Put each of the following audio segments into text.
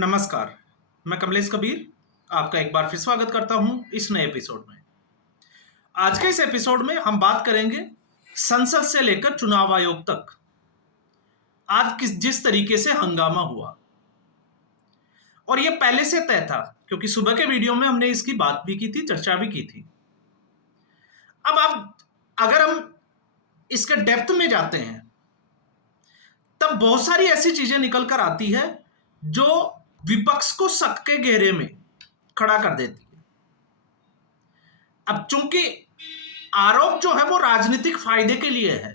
नमस्कार, मैं कमलेश कबीर आपका एक बार फिर स्वागत करता हूं इस नए एपिसोड में। आज के इस एपिसोड में हम बात करेंगे संसद से लेकर चुनाव आयोग तक आज जिस तरीके से हंगामा हुआ, और ये पहले से तय था क्योंकि सुबह के वीडियो में हमने इसकी बात भी की थी, चर्चा भी की थी। अब अगर हम इसके डेप्थ में जाते हैं तब बहुत सारी ऐसी चीजें निकल कर आती है जो विपक्ष को शक के घेरे में खड़ा कर देती है। अब चूंकि आरोप जो है वो राजनीतिक फायदे के लिए है,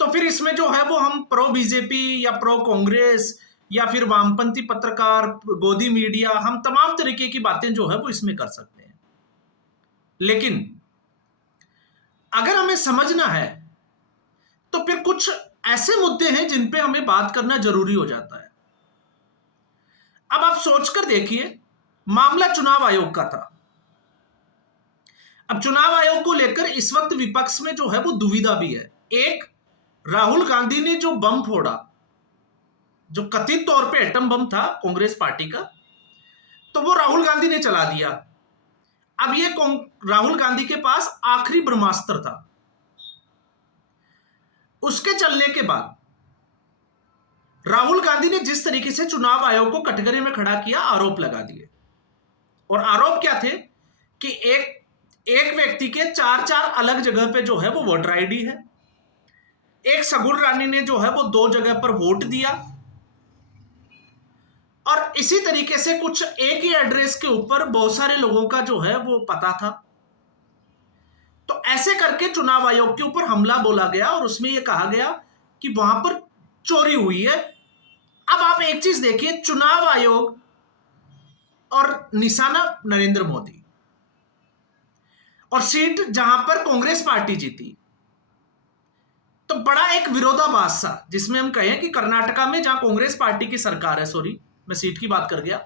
तो फिर इसमें जो है वो हम प्रो बीजेपी या प्रो कांग्रेस या फिर वामपंथी पत्रकार, गोदी मीडिया, हम तमाम तरीके की बातें जो है वो इसमें कर सकते हैं। लेकिन अगर हमें समझना है तो फिर कुछ ऐसे मुद्दे हैं जिन पे हमें बात करना जरूरी हो जाता है। अब आप सोचकर देखिए, मामला चुनाव आयोग का था। अब चुनाव आयोग को लेकर इस वक्त विपक्ष में जो है वो दुविधा भी है। एक, राहुल गांधी ने जो बम फोड़ा, जो कथित तौर पे एटम बम था कांग्रेस पार्टी का, तो वो राहुल गांधी ने चला दिया। अब ये राहुल गांधी के पास आखिरी ब्रह्मास्त्र था। उसके चलने के बाद राहुल गांधी ने जिस तरीके से चुनाव आयोग को कटघरे में खड़ा किया, आरोप लगा दिए। और आरोप क्या थे कि एक व्यक्ति के चार अलग जगह पे जो है वो वोटर आईडी है। एक सगुल रानी ने जो है वो 2 जगह पर वोट दिया, और इसी तरीके से कुछ एक ही एड्रेस के ऊपर बहुत सारे लोगों का जो है वो पता था। तो ऐसे करके चुनाव आयोग के ऊपर हमला बोला गया और उसमें यह कहा गया कि वहां पर चोरी हुई है। अब आप एक चीज देखिए, चुनाव आयोग और निशाना नरेंद्र मोदी, और सीट जहां पर कांग्रेस पार्टी जीती, तो बड़ा एक विरोधाभास था जिसमें हम कहें कि कर्नाटका में जहां कांग्रेस पार्टी की सरकार है, सॉरी मैं सीट की बात कर गया,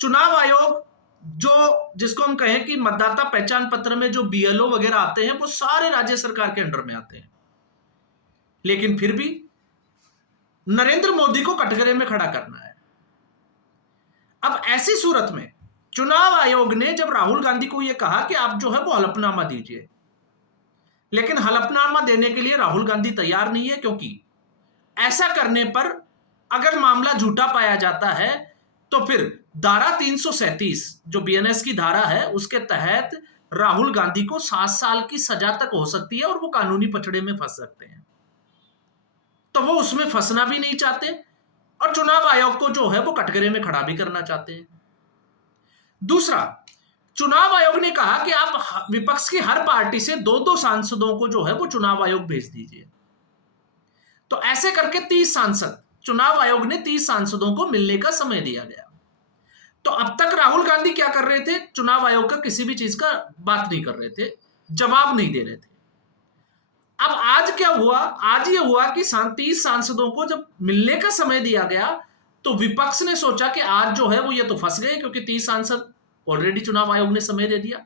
चुनाव आयोग जो जिसको हम कहें कि मतदाता पहचान पत्र में जो बीएलओ वगैरह आते हैं वो सारे राज्य सरकार के अंडर में आते हैं। लेकिन फिर भी नरेंद्र मोदी को कटघरे में खड़ा करना है। अब ऐसी सूरत में चुनाव आयोग ने जब राहुल गांधी को यह कहा कि आप जो है वो हलफनामा दीजिए, लेकिन हलफनामा देने के लिए राहुल गांधी तैयार नहीं है, क्योंकि ऐसा करने पर अगर मामला झूठा पाया जाता है तो फिर धारा 337 जो बीएनएस की धारा है उसके तहत राहुल गांधी को 7 साल की सजा तक हो सकती है और वो कानूनी पचड़े में फंस सकते हैं। तो वो उसमें फंसना भी नहीं चाहते और चुनाव आयोग को जो है वो कटघरे में खड़ा भी करना चाहते हैं। दूसरा, चुनाव आयोग ने कहा कि आप विपक्ष की हर पार्टी से 2-2 सांसदों को जो है वो चुनाव आयोग भेज दीजिए। तो ऐसे करके 30 सांसद, चुनाव आयोग ने 30 सांसदों को मिलने का समय दिया गया। तो अब तक राहुल गांधी क्या कर रहे थे? चुनाव आयोग का किसी भी चीज का बात नहीं कर रहे थे, जवाब नहीं दे रहे थे। अब आज क्या हुआ? आज ये हुआ कि 30 सांसदों को जब मिलने का समय दिया गया तो विपक्ष ने सोचा कि आज जो है वो ये तो फंस गए, क्योंकि 30 सांसद ऑलरेडी चुनाव आयोग ने समय दे दिया।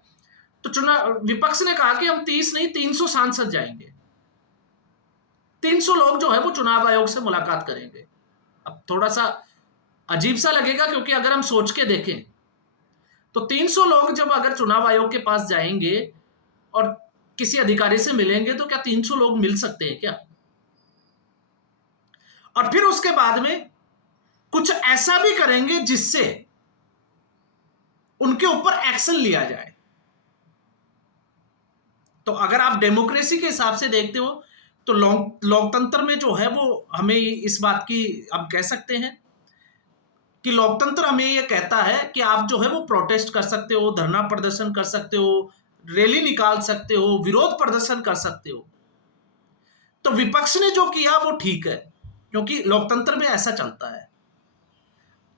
तो विपक्ष ने कहा कि हम 30 नहीं 300 सांसद जाएंगे, 300 लोग जो है वो चुनाव आयोग से मुलाकात करेंगे। अब थोड़ा सा अजीब सा लगेगा, क्योंकि अगर हम सोच के देखें तो 300 लोग जब अगर चुनाव आयोग के पास जाएंगे और किसी अधिकारी से मिलेंगे तो क्या 300 लोग मिल सकते हैं क्या? और फिर उसके बाद में कुछ ऐसा भी करेंगे जिससे उनके ऊपर एक्शन लिया जाए। तो अगर आप डेमोक्रेसी के हिसाब से देखते हो तो लोकतंत्र में जो है वो हमें इस बात की हम कह सकते हैं कि लोकतंत्र हमें यह कहता है कि आप जो है वो प्रोटेस्ट कर सकते हो, धरना प्रदर्शन कर सकते हो, रैली निकाल सकते हो, विरोध प्रदर्शन कर सकते हो। तो विपक्ष ने जो किया वो ठीक है, क्योंकि लोकतंत्र में ऐसा चलता है।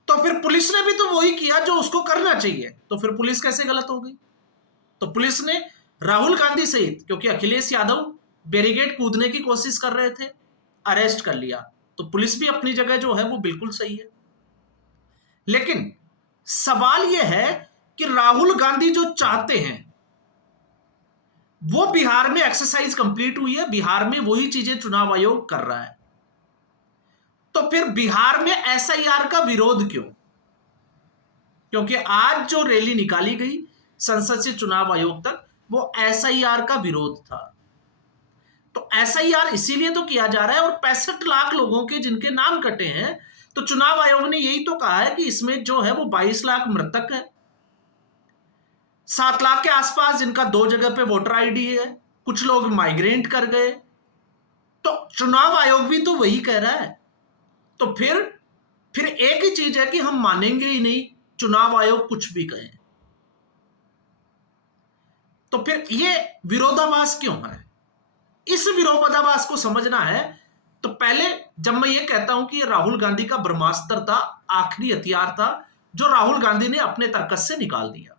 तो फिर पुलिस ने भी तो वही किया जो उसको करना चाहिए, तो फिर पुलिस कैसे गलत हो गई? तो पुलिस ने राहुल गांधी सहित, क्योंकि अखिलेश यादव बैरिकेड कूदने की कोशिश कर रहे थे, अरेस्ट कर लिया। तो पुलिस भी अपनी जगह जो है वो बिल्कुल सही है। लेकिन सवाल यह है कि राहुल गांधी जो चाहते हैं वो बिहार में एक्सरसाइज कंप्लीट हुई है, बिहार में वही चीजें चुनाव आयोग कर रहा है। तो फिर बिहार में एसआईआर का विरोध क्यों? क्योंकि आज जो रैली निकाली गई संसद से चुनाव आयोग तक, वो एसआईआर का विरोध था। तो एसआईआर इसीलिए तो किया जा रहा है, और 65 लाख लोगों के जिनके नाम कटे हैं, तो चुनाव आयोग ने यही तो कहा है कि इसमें जो है वो 22 लाख मृतक है, 7 लाख के आसपास जिनका 2 जगह पे वोटर आईडी है, कुछ लोग माइग्रेंट कर गए। तो चुनाव आयोग भी तो वही कह रहा है। तो फिर एक ही चीज है कि हम मानेंगे ही नहीं चुनाव आयोग कुछ भी कहे। तो फिर ये विरोधाभास क्यों है? इस विरोधाभास को समझना है तो पहले, जब मैं ये कहता हूं कि राहुल गांधी का ब्रह्मास्त्र था, आखिरी हथियार था, जो राहुल गांधी ने अपने तर्कस से निकाल दिया।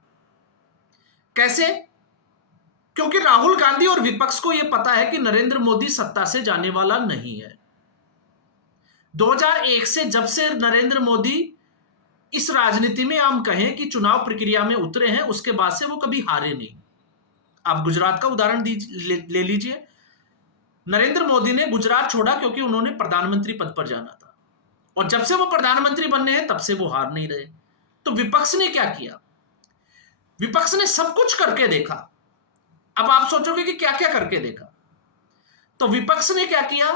कैसे? क्योंकि राहुल गांधी और विपक्ष को यह पता है कि नरेंद्र मोदी सत्ता से जाने वाला नहीं है। 2001 से जब से नरेंद्र मोदी इस राजनीति में, हम कहें कि चुनाव प्रक्रिया में उतरे हैं, उसके बाद से वो कभी हारे नहीं। आप गुजरात का उदाहरण ले लीजिए। नरेंद्र मोदी ने गुजरात छोड़ा क्योंकि उन्होंने प्रधानमंत्री पद पर जाना था, और जब से वो प्रधानमंत्री बनने हैं तब से वो हार नहीं रहे। तो विपक्ष ने क्या किया? विपक्ष ने सब कुछ करके देखा। अब आप सोचोगे कि क्या क्या करके देखा, तो विपक्ष ने क्या किया?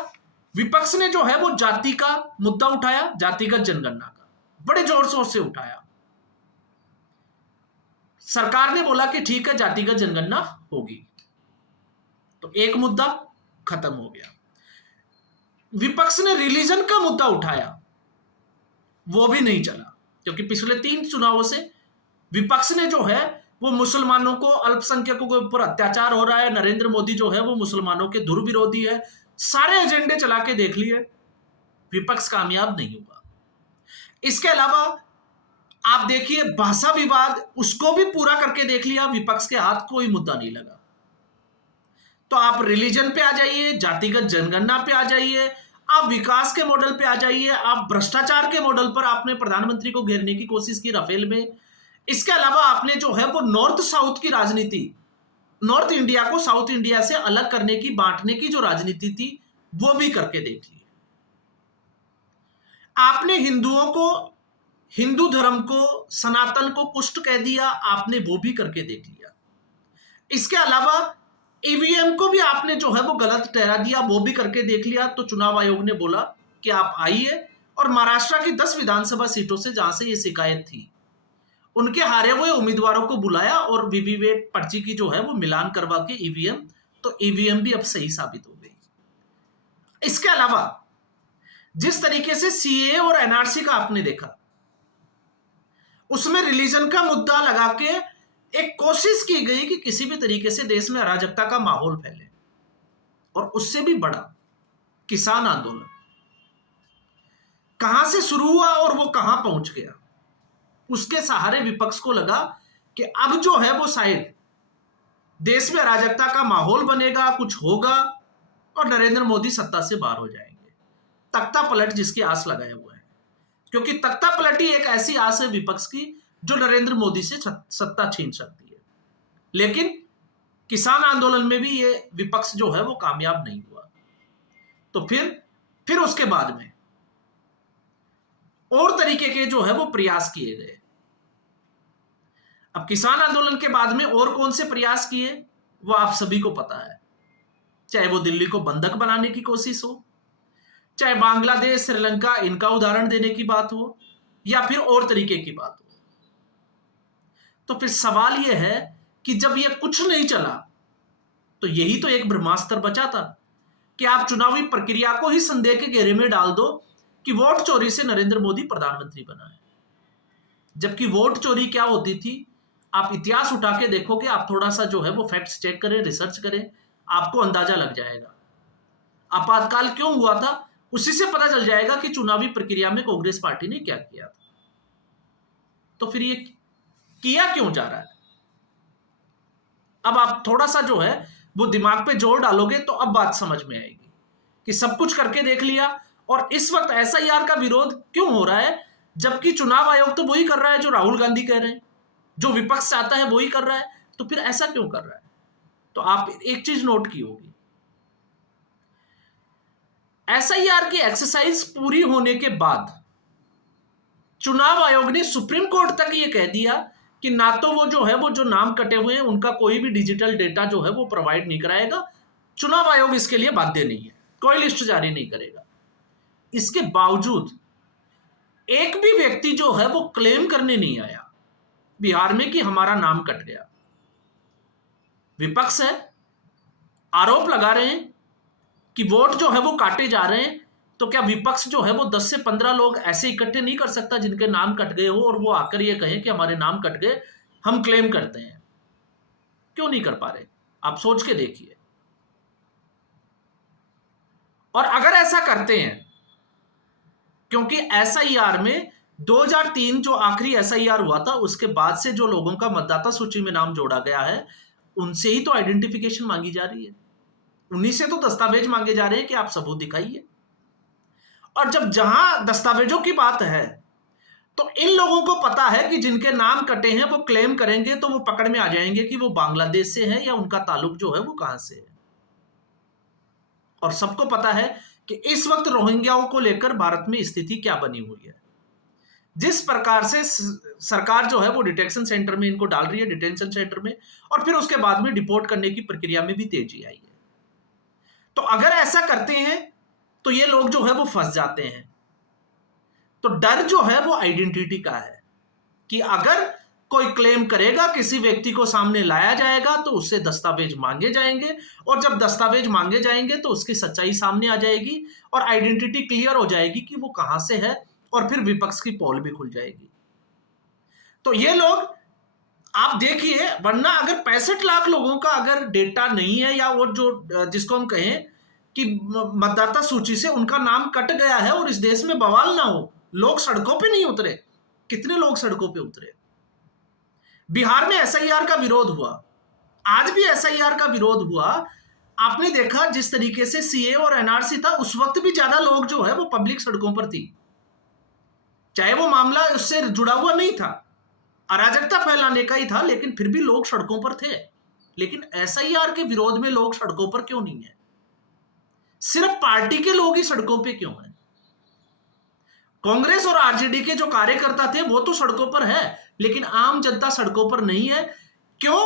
विपक्ष ने जो है वो जाति का मुद्दा उठाया, जातिगत जनगणना का बड़े जोर शोर से उठाया। सरकार ने बोला कि ठीक है, जातिगत जनगणना होगी, तो एक मुद्दा खत्म हो गया। विपक्ष ने रिलीजन का मुद्दा उठाया, वो भी नहीं चला, क्योंकि पिछले 3 चुनावों से विपक्ष ने जो है वो मुसलमानों को, अल्पसंख्यकों के ऊपर अत्याचार हो रहा है, नरेंद्र मोदी जो है वो मुसलमानों के धुर विरोधी है, सारे एजेंडे चला के देख लिए, विपक्ष कामयाब नहीं हुआ। इसके अलावा आप देखिए भाषा विवाद, उसको भी पूरा करके देख लिया, विपक्ष के हाथ कोई मुद्दा नहीं लगा। तो आप रिलीजन पे आ जाइए, जातिगत जनगणना पे आ जाइए, आप विकास के मॉडल पे आ जाइए, आप भ्रष्टाचार के मॉडल पर आपने प्रधानमंत्री को घेरने की कोशिश की राफेल में। इसके अलावा आपने जो है वो नॉर्थ साउथ की राजनीति, नॉर्थ इंडिया को साउथ इंडिया से अलग करने की, बांटने की जो राजनीति थी, वो भी करके देख ली। आपने हिंदुओं को, हिंदू धर्म को, सनातन को कुष्ट कह दिया, आपने वो भी करके देख लिया। इसके अलावा ईवीएम को भी आपने जो है वो गलत ठहरा दिया, वो भी करके देख लिया। तो चुनाव आयोग ने बोला कि आप आइए, और महाराष्ट्र की 10 विधानसभा सीटों से जहां से ये शिकायत थी, उनके हारे हुए उम्मीदवारों को बुलाया और वीवीपैट पर्ची की जो है वो मिलान करवा के ईवीएम, तो ईवीएम भी अब सही साबित हो गई। इसके अलावा जिस तरीके से सीए और एनआरसी का आपने देखा, उसमें रिलीजन का मुद्दा लगा के एक कोशिश की गई कि किसी भी तरीके से देश में अराजकता का माहौल फैले। और उससे भी बड़ा किसान आंदोलन कहां से शुरू हुआ और वो कहां पहुंच गया, उसके सहारे विपक्ष को लगा कि अब जो है वो शायद देश में अराजकता का माहौल बनेगा, कुछ होगा, और नरेंद्र मोदी सत्ता से बाहर हो जाएंगे। तख्ता पलट जिसकी आस लगाया हुआ है, क्योंकि तख्ता पलटी एक ऐसी आस है विपक्ष की जो नरेंद्र मोदी से सत्ता छीन सकती है। लेकिन किसान आंदोलन में भी ये विपक्ष जो है वो कामयाब नहीं हुआ। तो फिर उसके बाद में और तरीके के जो है वो प्रयास किए गए। अब किसान आंदोलन के बाद में और कौन से प्रयास किए वो आप सभी को पता है, चाहे वो दिल्ली को बंधक बनाने की कोशिश हो, चाहे बांग्लादेश, श्रीलंका, इनका उदाहरण देने की बात हो, या फिर और तरीके की बात हो। तो फिर सवाल यह है कि जब यह कुछ नहीं चला, तो यही तो एक ब्रह्मास्त्र बचा था कि आप चुनावी प्रक्रिया को ही संदेह के घेरे में डाल दो कि वोट चोरी से नरेंद्र मोदी प्रधानमंत्री बना है। जबकि वोट चोरी क्या होती थी, आप इतिहास उठा के देखोगे, आप थोड़ा सा जो है वो फैक्ट्स चेक करें, रिसर्च करें, आपको अंदाजा लग जाएगा। आपातकाल क्यों हुआ था, उसी से पता चल जाएगा कि चुनावी प्रक्रिया में कांग्रेस पार्टी ने क्या किया था। तो फिर ये किया क्यों जा रहा है? अब आप थोड़ा सा जो है वो दिमाग पे जोर डालोगे तो अब बात समझ में आएगी कि सब कुछ करके देख लिया, और इस वक्त एसआईआर का विरोध क्यों हो रहा है, जबकि चुनाव आयोग तो वही कर रहा है जो राहुल गांधी कह रहे हैं, जो विपक्ष चाहता है वही कर रहा है। तो फिर ऐसा क्यों कर रहा है? तो आप एक चीज नोट की होगी, एसआईआर की एक्सरसाइज पूरी होने के बाद चुनाव आयोग ने सुप्रीम कोर्ट तक ये कह दिया कि ना तो वो जो नाम कटे हुए हैं उनका कोई भी डिजिटल डेटा जो है वो प्रोवाइड नहीं कराएगा, चुनाव आयोग इसके लिए बाध्य नहीं है, कोई लिस्ट जारी नहीं करेगा। इसके बावजूद एक भी व्यक्ति जो है वो क्लेम करने नहीं आया बिहार में कि हमारा नाम कट गया। विपक्ष है, आरोप लगा रहे हैं कि वोट जो है वो काटे जा रहे हैं, तो क्या विपक्ष जो है वो 10 से 15 लोग ऐसे इकट्ठे नहीं कर सकता जिनके नाम कट गए हो और वो आकर ये कहें कि हमारे नाम कट गए, हम क्लेम करते हैं? क्यों नहीं कर पा रहे? आप सोच के देखिए। और अगर ऐसा करते हैं, क्योंकि एसआईआर में 2003 जो आखिरी एसआईआर हुआ था उसके बाद से जो लोगों का मतदाता सूची में नाम जोड़ा गया है उनसे ही तो आइडेंटिफिकेशन मांगी जा रही है, उन्हीं से तो दस्तावेज मांगे जा रहे हैं कि आप सबूत दिखाइए। और जब जहां दस्तावेजों की बात है तो इन लोगों को पता है कि जिनके नाम कटे हैं वो क्लेम करेंगे तो वो पकड़ में आ जाएंगे कि वो बांग्लादेश से है या उनका ताल्लुक जो है वो कहां से है। और सबको पता है कि इस वक्त रोहिंग्याओं को लेकर भारत में स्थिति क्या बनी हुई है। जिस प्रकार से सरकार जो है वो डिटेंशन सेंटर में इनको डाल रही है, डिटेंशन सेंटर में, और फिर उसके बाद में डिपोर्ट करने की प्रक्रिया में भी तेजी आई है। तो अगर ऐसा करते हैं तो ये लोग जो है वो फंस जाते हैं। तो डर जो है वो आइडेंटिटी का है कि अगर कोई क्लेम करेगा, किसी व्यक्ति को सामने लाया जाएगा तो उससे दस्तावेज मांगे जाएंगे, और जब दस्तावेज मांगे जाएंगे तो उसकी सच्चाई सामने आ जाएगी और आइडेंटिटी क्लियर हो जाएगी कि वो कहां से है, और फिर विपक्ष की पोल भी खुल जाएगी। तो ये लोग आप देखिए, वरना अगर 65 लाख लोगों का अगर डेटा नहीं है, या वो जो जिसको हम कहें कि मतदाता सूची से उनका नाम कट गया है और इस देश में बवाल ना हो, लोग सड़कों पे नहीं उतरे। कितने लोग सड़कों पे उतरे? बिहार में एसआईआर का विरोध हुआ, आज भी एसआईआर का विरोध हुआ। आपने देखा जिस तरीके से सीए और एनआरसी था, उस वक्त भी ज्यादा लोग जो है वो पब्लिक सड़कों पर थी, चाहे वो मामला उससे जुड़ा हुआ नहीं था, अराजकता फैलाने का ही था, लेकिन फिर भी लोग सड़कों पर थे। लेकिन एसआईआर के विरोध में लोग सड़कों पर क्यों नहीं है? सिर्फ पार्टी के लोग ही सड़कों पे क्यों हैं? कांग्रेस और आरजेडी के जो कार्यकर्ता थे वो तो सड़कों पर है, लेकिन आम जनता सड़कों पर नहीं है। क्यों?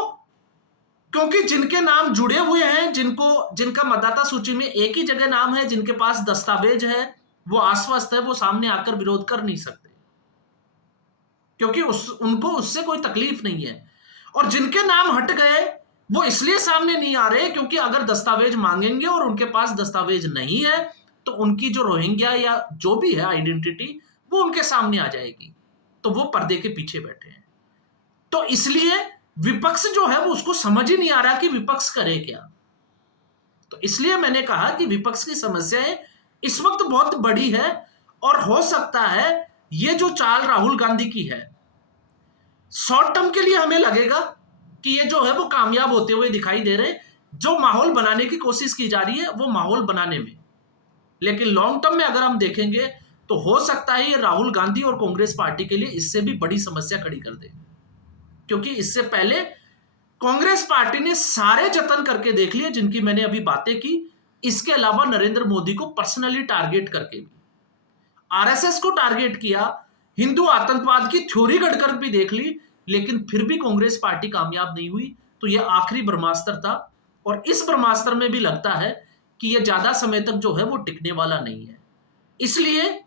क्योंकि जिनके नाम जुड़े हुए हैं, जिनका मतदाता सूची में एक ही जगह नाम है, जिनके पास दस्तावेज है, वो आश्वस्त है, वो सामने आकर विरोध कर नहीं सकते, क्योंकि उनको उससे कोई तकलीफ नहीं है। और जिनके नाम हट गए वो इसलिए सामने नहीं आ रहे क्योंकि अगर दस्तावेज मांगेंगे और उनके पास दस्तावेज नहीं है तो उनकी जो रोहिंग्या या जो भी है आइडेंटिटी वो उनके सामने आ जाएगी, तो वो पर्दे के पीछे बैठे हैं। तो इसलिए विपक्ष जो है वो उसको समझ ही नहीं आ रहा कि विपक्ष करे क्या। तो इसलिए मैंने कहा कि विपक्ष की समस्याएं इस वक्त बहुत बड़ी है, और हो सकता है ये जो चाल राहुल गांधी की है, शॉर्ट टर्म के लिए हमें लगेगा कि ये जो है वो कामयाब होते हुए दिखाई दे रहे, जो माहौल बनाने की कोशिश की जा रही है वो माहौल बनाने में, लेकिन लॉन्ग टर्म में अगर हम देखेंगे तो हो सकता है ये राहुल गांधी और कांग्रेस पार्टी के लिए इससे भी बड़ी समस्या खड़ी कर दे। क्योंकि इससे पहले कांग्रेस पार्टी ने सारे जतन करके देख लिए जिनकी मैंने अभी बातें की, इसके अलावा नरेंद्र मोदी को पर्सनली टारगेट करके भी, आरएसएस को टारगेट किया, हिंदू आतंकवाद की थ्योरी गढ़कर भी देख ली, लेकिन फिर भी कांग्रेस पार्टी कामयाब नहीं हुई। तो यह आखिरी ब्रह्मास्त्र था, और इस ब्रह्मास्त्र में भी लगता है कि यह ज्यादा समय तक जो है वो टिकने वाला नहीं है। इसलिए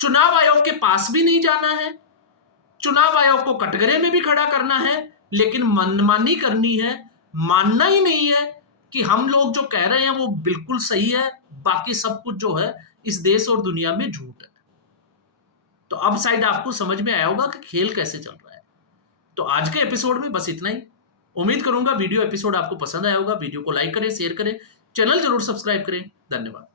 चुनाव आयोग के पास भी नहीं जाना है, चुनाव आयोग को कटघरे में भी खड़ा करना है, लेकिन मनमानी करनी है। मानना ही नहीं है कि हम लोग जो कह रहे हैं वो बिल्कुल सही है, बाकी सब कुछ जो है इस देश और दुनिया में झूठ है। तो अब शायद आपको समझ में आया होगा कि खेल कैसे चल रहा है। तो आज के एपिसोड में बस इतना ही। उम्मीद करूंगा वीडियो एपिसोड आपको पसंद आया होगा। वीडियो को लाइक करें, शेयर करें, चैनल जरूर सब्सक्राइब करें। धन्यवाद।